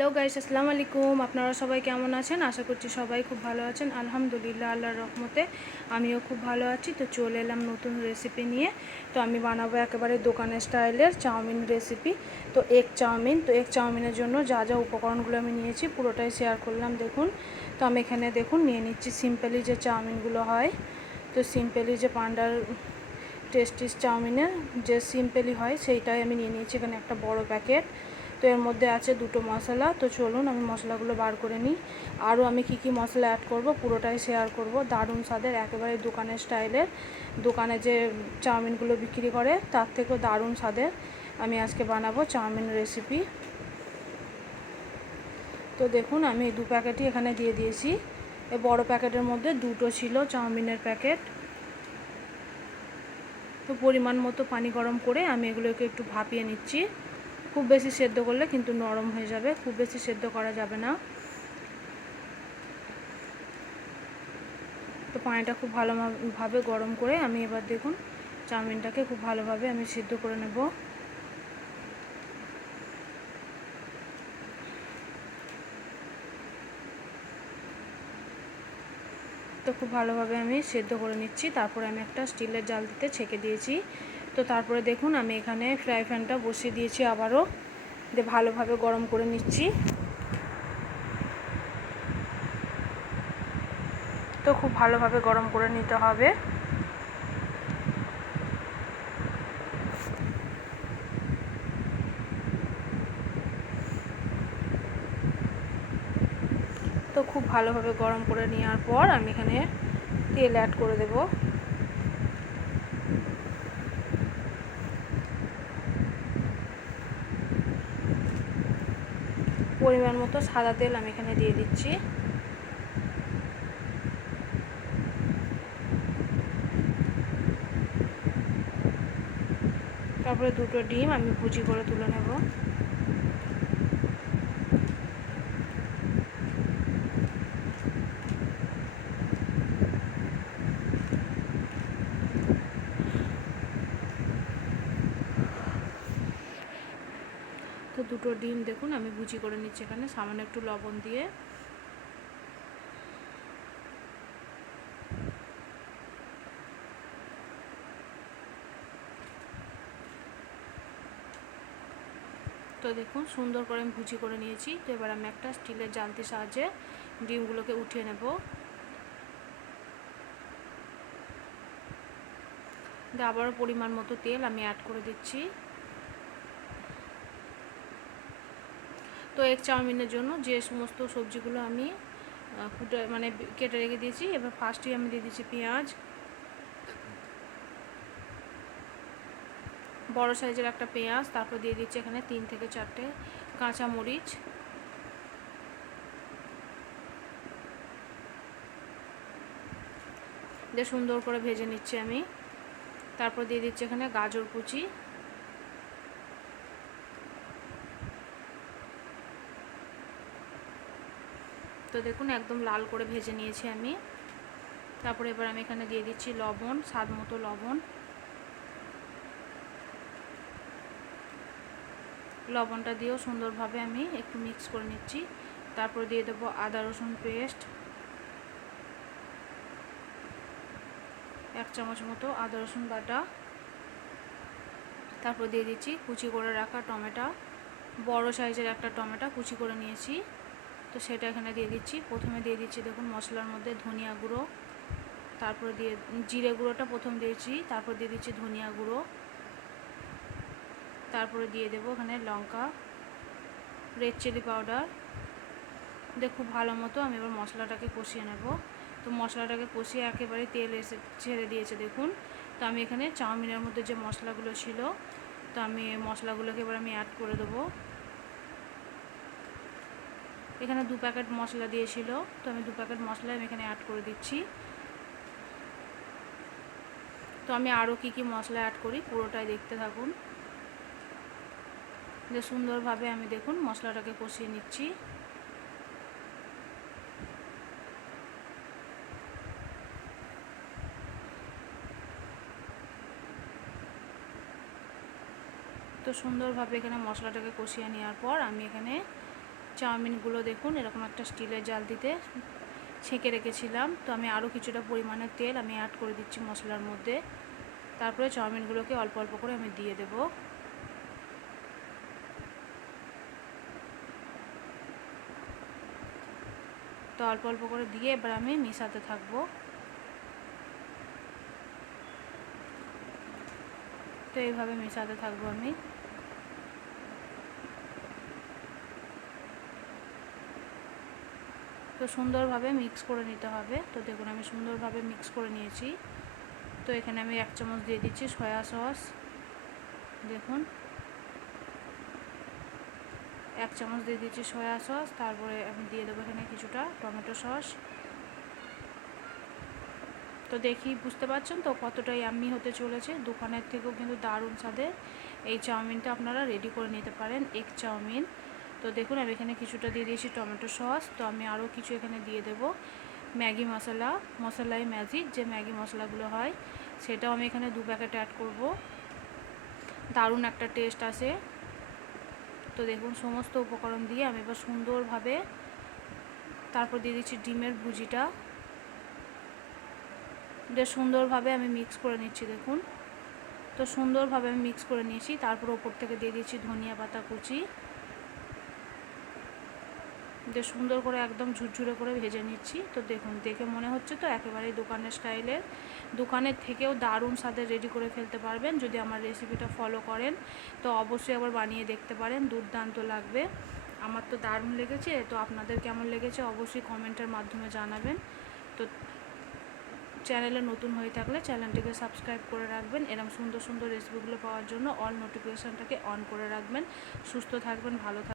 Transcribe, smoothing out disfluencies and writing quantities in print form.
Hello guys, আসসালামু আলাইকুম। আপনারা সবাই কেমন আছেন? আশা করছি সবাই খুব ভালো আছেন। আলহামদুলিল্লাহ, আল্লাহর রহমতে আমিও খুব ভালো আছি। তো চলে এলাম নতুন রেসিপি নিয়ে। তো আমি বানাবো একেবারে দোকানের স্টাইলের চাউমিন রেসিপি। তো এগ চাউমিনের জন্য যা যা উপকরণগুলো আমি নিয়েছি পুরোটাই শেয়ার করলাম দেখুন। তো আমি এখানে দেখুন নিয়ে নিচ্ছি সিম্পলি যে চাউমিনগুলো হয়। তো সিম্পলি যে পান্ডার টেস্টিস চাউমিনের যে সিম্পলি হয় সেইটাই আমি নিয়ে নিয়েছি এখানে একটা বড় প্যাকেট। তো এর মধ্যে আছে দুটো মশলা। তো চলুন আমি মশলাগুলো বার করে নিই। আরও আমি কি কি মশলা অ্যাড করব পুরোটাই শেয়ার করব। দারুণ স্বাদের, একেবারে দোকানের স্টাইলের, দোকানে যে চাউমিনগুলো বিক্রি করে তার থেকেও দারুণ স্বাদের আমি আজকে বানাবো চাউমিন রেসিপি। তো দেখুন আমি এই 2 প্যাকেটই এখানে দিয়ে দিয়েছি। এই বড় প্যাকেটের মধ্যে দুটো ছিল চাউমিনের প্যাকেট। তো পরিমাণ মতো পানি গরম করে আমি এগুলোকে একটু ভাপিয়ে নিচ্ছি। খুব বেশি সেদ্ধ করলে কিন্তু নরম হয়ে যাবে, খুব বেশি সেদ্ধ করা যাবে না। তো পানিটা খুব ভালোভাবে গরম করে আমি এবার দেখুন চাউমিনটাকে খুব ভালোভাবে আমি সেদ্ধ করে নেব। তো খুব ভালোভাবে আমি সেদ্ধ করে নিচ্ছি। তারপরে আমি একটা স্টিলের জালতিতে ছেঁকে দিয়েছি। তো তারপরে দেখুন আমি এখানে ফ্রাই প্যানটা বসিয়ে দিয়েছি আবারও, দিয়ে ভালোভাবে গরম করে নিচ্ছি। তো খুব ভালোভাবে গরম করে নিতে হবে। তো খুব ভালোভাবে গরম করে নেওয়ার পর আমি এখানে তেল অ্যাড করে দেব। পরিমাণ মতো সাদা তেল আমি এখানে দিয়ে দিচ্ছি। তারপরে দুটো ডিম আমি কুচি করে তুলে নেব। তো দুটো ডিম দেখুন আমি কুচি করে নিচ্ছি এখানে সামান্য একটু লবণ দিয়ে। তো দেখুন সুন্দর করে আমি কুচি করে নিয়েছি। তো এবার আমি একটা স্টিলের জালতির সাহায্যে ডিমগুলোকে উঠিয়ে নেব। আবারও পরিমাণ মতো তেল আমি অ্যাড করে দিচ্ছি। তো এগ চাউমিনের জন্য যে সমস্ত সবজিগুলো আমি কেটে রেখে দিয়েছি, এবার ফার্স্টেই আমি দিয়ে দিচ্ছি পেঁয়াজ, বড় সাইজের একটা পেঁয়াজ। তারপর দিয়ে দিচ্ছি এখানে 3 থেকে 4টে কাঁচামরিচ। দিয়ে সুন্দর করে ভেজে নিচ্ছি আমি। তারপর দিয়ে দিচ্ছি এখানে গাজর কুচি। তো দেখুন একদম লাল করে ভেজে নিয়েছি আমি। তারপরে এবার আমি এখানে দিয়ে দিচ্ছি লবণ, স্বাদ মতো লবণ। লবণটা দিয়েও সুন্দরভাবে আমি একটু মিক্স করে নিচ্ছি। তারপর দিয়ে দেবো আদা রসুন পেস্ট, 1 চামচ মতো আদা রসুন বাটা। তারপর দিয়ে দিচ্ছি কুচি করে রাখা টমেটো, বড় সাইজের একটা টমেটো কুচি করে নিয়েছি। তো সেটা এখানে দিয়ে দিচ্ছি। প্রথমে দিয়ে দিচ্ছি দেখুন মশলার মধ্যে ধনিয়া গুঁড়ো, তারপরে দিয়ে জিরে গুঁড়োটা প্রথম দিয়েছি, তারপর দিয়ে দিচ্ছি ধনিয়া গুঁড়ো, তারপরে দিয়ে দেবো এখানে লঙ্কা, রেড চিলি পাউডার। দিয়ে খুব ভালো মতো আমি এবার মশলাটাকে কষিয়ে নেব। তো মশলাটাকে কষিয়ে একেবারে তেল ছেড়ে দিয়েছে দেখুন। তো আমি এখানে চাউমিনের মধ্যে যে মশলাগুলো ছিল, তো আমি মশলাগুলোকে এবার আমি অ্যাড করে দেবো। এখানে 2 প্যাকেট মশলা দিয়েছিল, তো আমি 2 প্যাকেট মশলা আমি এখানে অ্যাড করে দিচ্ছি। তো আমি আরও কি কি মশলা অ্যাড করি পুরোটাই দেখতে থাকুন। যে সুন্দরভাবে আমি দেখুন মশলাটাকে কষিয়ে নিচ্ছি। তো সুন্দরভাবে এখানে মশলাটাকে কষিয়ে নেওয়ার পর আমি এখানে চাউমিনগুলো দেখুন এরকম একটা স্টিলের জালতিতে ছেঁকে রেখেছিলাম। তো আমি আরও কিছুটা পরিমাণে তেল আমি অ্যাড করে দিচ্ছি মশলার মধ্যে। তারপরে চাউমিনগুলোকে অল্প অল্প করে আমি দিয়ে দেব। তো অল্প অল্প করে দিয়ে এবার আমি মিশাতে থাকবো। তো এইভাবে মেশাতে থাকবো আমি। তো সুন্দরভাবে মিক্স করে নিতে হবে। তো দেখুন আমি সুন্দরভাবে মিক্স করে নিয়েছি। তো এখানে আমি 1 চামচ দিয়ে দিচ্ছি সয়া সস। দেখুন 1 চামচ দিয়ে দিচ্ছি সয়া সস। তারপরে আমি দিয়ে দেবো এখানে কিছুটা টমেটো সস। তো দেখি বুঝতে পারছেন তো কতটা ইয়াম্মি হতে চলেছে। দোকানের থেকেও কিন্তু দারুণ স্বাদের এই চাউমিনটা আপনারা রেডি করে নিতে পারেন, এগ চাউমিন। তো দেখুন আমি এখানে কিছুটা দিয়ে দিয়েছি টমেটো সস। তো আমি আরও কিছু এখানে দিয়ে দেব ম্যাগি মশলা, মশলাই ম্যাজিক যে ম্যাগি মশলাগুলো হয় সেটাও আমি এখানে 2 প্যাকেট অ্যাড করব। দারুণ একটা টেস্ট আসে। তো দেখুন সমস্ত উপকরণ দিয়ে আমি এবার সুন্দরভাবে তারপর দিয়ে দিচ্ছি ডিমের ভুজিটা। বেশ সুন্দরভাবে আমি মিক্স করে নিচ্ছি দেখুন। তো সুন্দরভাবে আমি মিক্স করে নিয়েছি। তারপর ওপর থেকে দিয়ে দিচ্ছি ধনিয়া পাতা কুচি। বেশ সুন্দর করে একদম ঝুরঝুরে করে ভেজে নিচ্ছি। তো দেখুন দেখে মনে হচ্ছে তো একেবারেই দোকানের স্টাইলের, দোকানের থেকেও দারুণ স্বাদের রেডি করে ফেলতে পারবেন যদি আমার রেসিপিটা ফলো করেন। তো অবশ্যই আবার বানিয়ে দেখতে পারেন, দুর্দান্ত লাগবে। আমার তো দারুণ লেগেছে। তো আপনাদের কেমন লেগেছে অবশ্যই কমেন্টের মাধ্যমে জানাবেন। তো চ্যানেলে নতুন হয়ে থাকলে চ্যানেলটিকে সাবস্ক্রাইব করে রাখবেন। এরকম সুন্দর সুন্দর রেসিপিগুলো পাওয়ার জন্য অল নোটিফিকেশানটাকে অন করে রাখবেন। সুস্থ থাকবেন, ভালো থাকবেন।